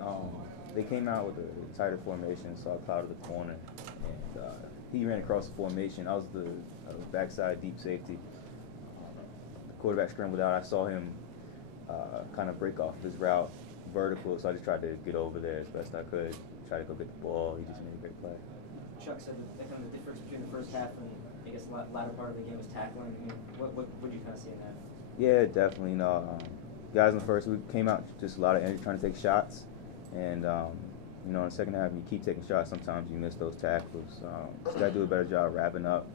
Yeah, they came out with a tighter formation, so I clouded the corner, and he ran across the formation. I was the backside deep safety. The quarterback scrambled out. I saw him kind of break off his route vertical, so I just tried to get over there as best I could, try to go get the ball. He just made a great play. Chuck said that kind of the difference between the first half and I guess the latter part of the game was tackling. I mean, what would you kind of see in that? Yeah, definitely. Guys in the first week came out just a lot of energy trying to take shots, and in the second half you keep taking shots. Sometimes you miss those tackles. Just got to do a better job wrapping up.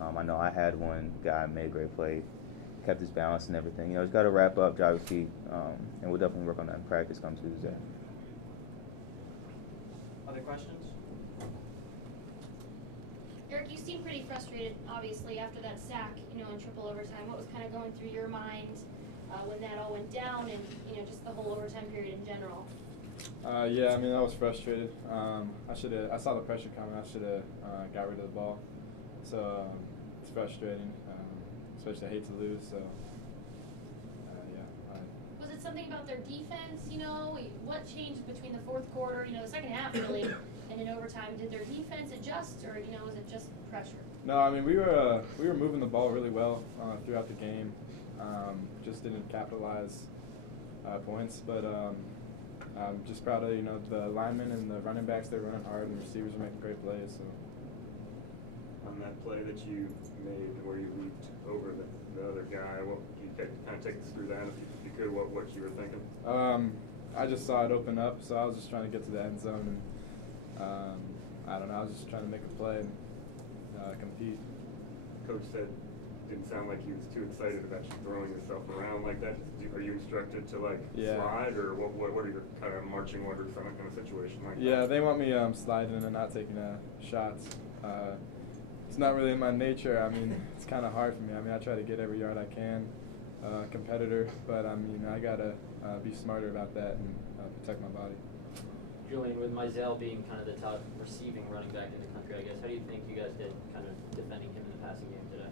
I know I had one guy made a great play, kept his balance and everything. Just got to wrap up, drive his feet, and we'll definitely work on that in practice come Tuesday. Other questions? Eric, you seem pretty frustrated, obviously, after that sack, in triple overtime. What was kind of going through your mind when that all went down, and just the whole overtime period in general? Yeah, I mean, I was frustrated. I saw the pressure coming. I should have got rid of the ball. So it's frustrating, especially I hate to lose. So yeah. Was it something about their defense? What changed between the fourth quarter, the second half really, and in overtime? Did their defense adjust, or was it just pressure? No, I mean we were moving the ball really well throughout the game. Just didn't capitalize points, but I'm just proud of the linemen and the running backs. They're running hard, and the receivers are making great plays. So. On that play that you made where you leaped over the other guy, you kind of take us through that if you could, what you were thinking? I just saw it open up, so I was just trying to get to the end zone, and I don't know, I was just trying to make a play and compete. Coach said it didn't sound like he was too excited about you throwing yourself around like that. Are you instructed to slide, or what are your kind of marching orders from that kind of situation like that? Yeah, they want me sliding and not taking shots. It's not really in my nature. I mean, it's kind of hard for me. I mean, I try to get every yard I can, competitor, but I mean, I gotta be smarter about that and protect my body. Julian, with Mizell being kind of the top receiving running back in the country, I guess, how do you think you guys did kind of defending him in the passing game today?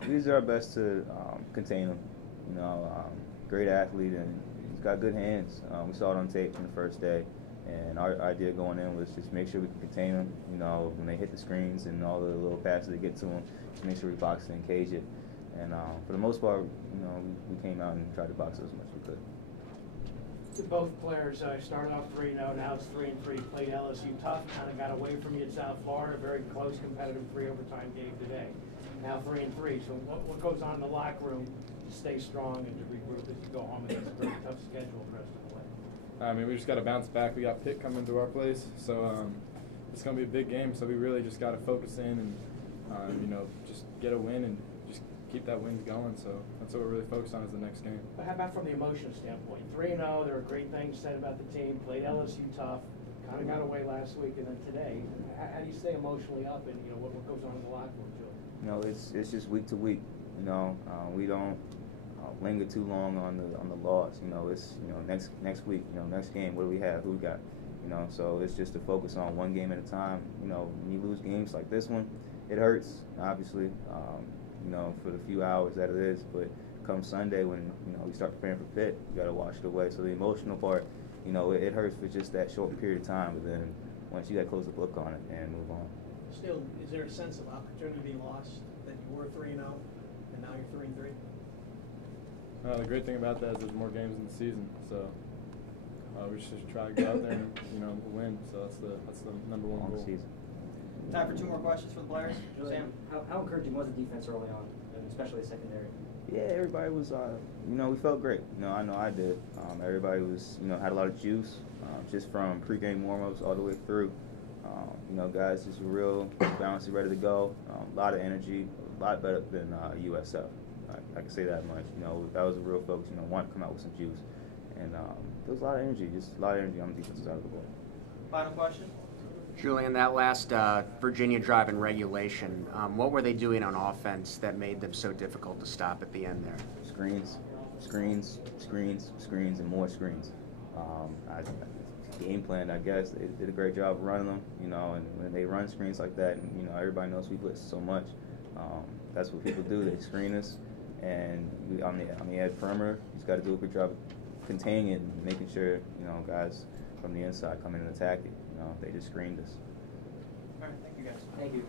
We did our best to contain him. Great athlete, and he's got good hands. We saw it on tape from the first day. And our idea going in was just make sure we can contain them, when they hit the screens and all the little passes they get to them, just make sure we box it and cage it. And for the most part, we came out and tried to box it as much as we could. Both players started off 3-0, now it's 3-3, played LSU tough, kind of got away from you at South Florida, very close, competitive 3 overtime game today. Now 3-3, so what goes on in the locker room to stay strong and to regroup as you go home against a very tough schedule the rest of the way? I mean, we just got to bounce back. We got Pitt coming to our place, so it's going to be a big game. So we really just got to focus in and, just get a win and just keep that win going. So that's what we're really focused on is the next game. But how about from the emotional standpoint? 3-0, there were great things said about the team, played LSU tough, kind of got away last week, and then today. How do you stay emotionally up, and what goes on in the locker room, Joe? It's just week to week. We don't linger too long on the loss. It's next week. Next game. What do we have? Who we got? So it's just to focus on one game at a time. When you lose games like this one, it hurts. Obviously, for the few hours that it is. But come Sunday, when we start preparing for Pitt, you got to wash it away. So the emotional part, it hurts for just that short period of time. But then once you got to close the book on it and move on. Still, is there a sense of opportunity lost that you were 3-0 and now you're 3-3? The great thing about that is there's more games in the season, so we just try to go out there and win. So that's the number one goal. Season. Time for 2 more questions for the players. Sam, how encouraging was the defense early on, and especially the secondary? Yeah, everybody was. We felt great. I know I did. Everybody was, had a lot of juice, just from pregame warmups all the way through. Guys just real balanced, ready to go. A lot of energy, a lot better than USF. I can say that much. That was a real focus. Want to come out with some juice, and there was a lot of energy, just a lot of energy on the defensive side of the ball. Final question. Julian, that last Virginia drive in regulation, what were they doing on offense that made them so difficult to stop at the end there? Screens, and more screens. Game plan, I guess. They did a great job of running them, and when they run screens like that, and, everybody knows we blitz so much, that's what people do. They screen us, and on the edge perimeter, you just got to do a good job of containing it and making sure, you know, guys from the inside come in and attack it. You know, they just screened us. All right, thank you guys. Thank you.